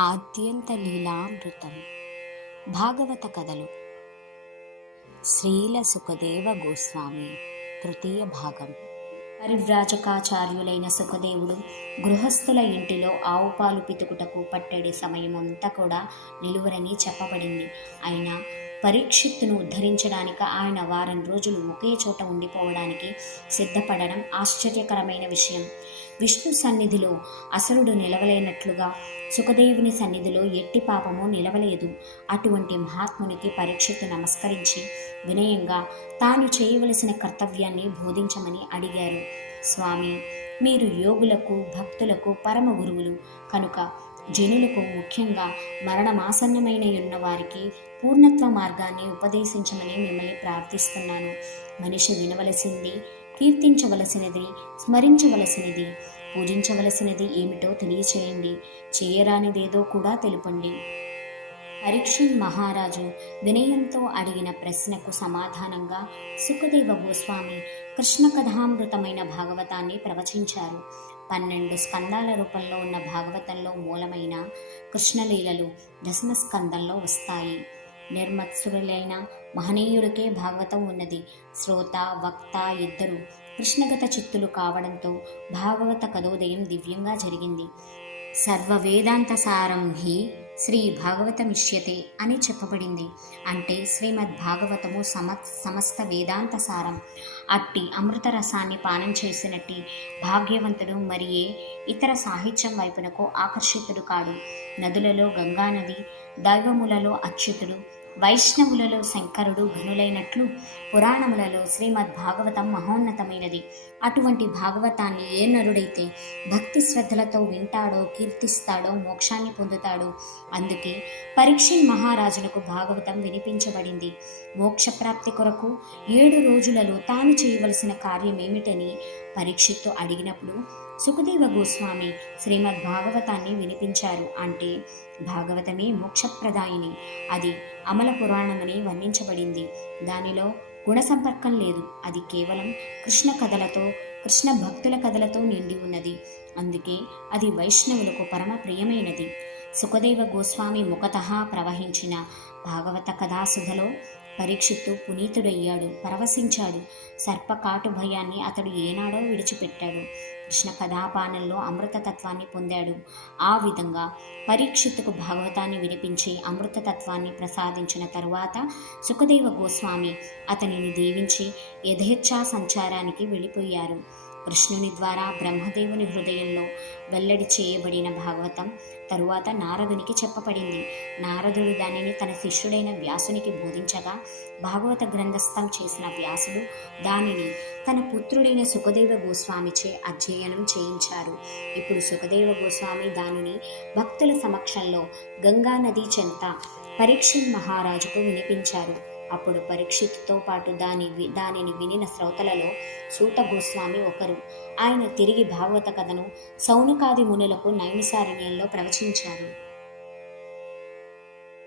ఆద్యంత లీలామృతం భాగవత కథలు శ్రీల సుఖదేవ గోస్వామి తృతీయ భాగం. పరివ్రాజకాచార్యులైన సుఖదేవుడు గృహస్థుల ఇంటిలో ఆవు పాలు పితుకుటకు పట్టెడి సమయమంతా కూడా నిలువరని చెప్పబడింది. అయినా పరీక్షిత్తును ఉద్ధరించడానికి ఆయన వారం రోజులు ఒకే చోట ఉండిపోవడానికి సిద్ధపడడం ఆశ్చర్యకరమైన విషయం. విష్ణు సన్నిధిలో అసురుడు నిలవలేనట్లుగా సుఖదేవుని సన్నిధిలో ఎట్టి పాపము నిలవలేదు. అటువంటి మహాత్మునికి పరీక్షిత్తు నమస్కరించి వినయంగా తాను చేయవలసిన కర్తవ్యాన్ని బోధించమని అడిగారు. స్వామి, మీరు యోగులకు భక్తులకు పరమ గురువులు కనుక జనులకు, ముఖ్యంగా మరణమాసన్నమైన ఉన్న వారికి పూర్ణత్వ మార్గాన్ని ఉపదేశించమని మిమ్మల్ని ప్రార్థిస్తున్నాను. మనిషి వినవలసింది, కీర్తించవలసినది, స్మరించవలసినది, పూజించవలసినది ఏమిటో తెలియచేయండి. చేయరానిదేదో కూడా తెలుపండి. పరీక్షిత్ మహారాజు వినయంతో అడిగిన ప్రశ్నకు సమాధానంగా సుఖదేవ గోస్వామి కృష్ణ కథామృతమైన భాగవతాన్ని ప్రవచించారు. 12 స్కందాల రూపంలో ఉన్న భాగవతంలో మూలమైన కృష్ణలీలలు దశమ స్కందంలో వస్తాయి. నిర్మత్సురులైన మహనీయులకే భాగవతం ఉన్నది. శ్రోత, వక్త ఇద్దరు కృష్ణగత చిత్తులు కావడంతో భాగవత కథోదయం దివ్యంగా జరిగింది. సర్వ వేదాంత సారం హి శ్రీ భాగవతమిష్యతే అని చెప్పబడింది. అంటే శ్రీమద్ భాగవతము సమస్త వేదాంత సారం. అట్టి అమృత రసాన్ని పానం చేసినట్టి భాగ్యవంతుడు మరి ఏ ఇతర సాహిత్యం వైపునకు ఆకర్షితుడు కాడు. నదులలో గంగానది, దైవములలో అచ్యుతుడు, వైష్ణవులలో శంకరుడు ఘనులైనట్లు పురాణములలో శ్రీమద్ భాగవతం మహోన్నతమైనది. అటువంటి భాగవతాన్ని ఏ నరుడైతే భక్తి శ్రద్ధలతో వింటాడో, కీర్తిస్తాడో మోక్షాన్ని పొందుతాడు. అందుకే పరీక్షిత్ మహారాజునకు భాగవతం వినిపించబడింది. మోక్షప్రాప్తి కొరకు 7 రోజులలో తాను చేయవలసిన కార్యమేమిటని పరీక్షిత్తు అడిగినప్పుడు సుఖదేవ గోస్వామి శ్రీమద్ భాగవతాన్ని వినిపించారు. అంటే భాగవతమే మోక్షప్రదాయిని, అది అమల పురాణమని వర్ణించబడింది. దానిలో గుణ సంపర్కం లేదు. అది కేవలం కృష్ణ కథలతో, కృష్ణ భక్తుల కథలతో నిండి ఉన్నది. అందుకే అది వైష్ణవులకు పరమ ప్రియమైనది. సుఖదేవ గోస్వామి ముఖతః ప్రవహించిన భాగవత కథాసుధలో పరీక్షిత్తు పునీతుడయ్యాడు, పరవశించాడు. సర్పకాటు భయాన్ని అతడు ఏనాడో విడిచిపెట్టాడు. కృష్ణ కథాపానంలో అమృతతత్వాన్ని పొందాడు. ఆ విధంగా పరీక్షిత్తుకు భాగవతాన్ని వినిపించి అమృతతత్వాన్ని ప్రసాదించిన తరువాత సుఖదేవ గోస్వామి అతనిని దీవించి యథేచ్ఛా సంచారానికి వెళ్ళిపోయారు. కృష్ణుని ద్వారా బ్రహ్మదేవుని హృదయంలో వెల్లడి చేయబడిన భాగవతం తరువాత నారదునికి చెప్పబడింది. నారదుడు దానిని తన శిష్యుడైన వ్యాసునికి బోధించగా భాగవత గ్రంథస్థం చేసిన వ్యాసుడు దానిని తన పుత్రుడైన సుఖదేవ గోస్వామిచే అధ్యయనం చేయించారు. ఇప్పుడు సుఖదేవ గోస్వామి దానిని భక్తుల సమక్షంలో గంగా నదీ చెంత పరీక్షిత్ మహారాజుకు వినిపించారు. అప్పుడు పరీక్షిత్తో పాటు దానిని వినిన శ్రోతలలో సూత గోస్వామి ఒకరు. ఆయన తిరిగి భాగవత కథను సౌనకాది మునులకు నైమిసారణ్యంలో ప్రవచించారు.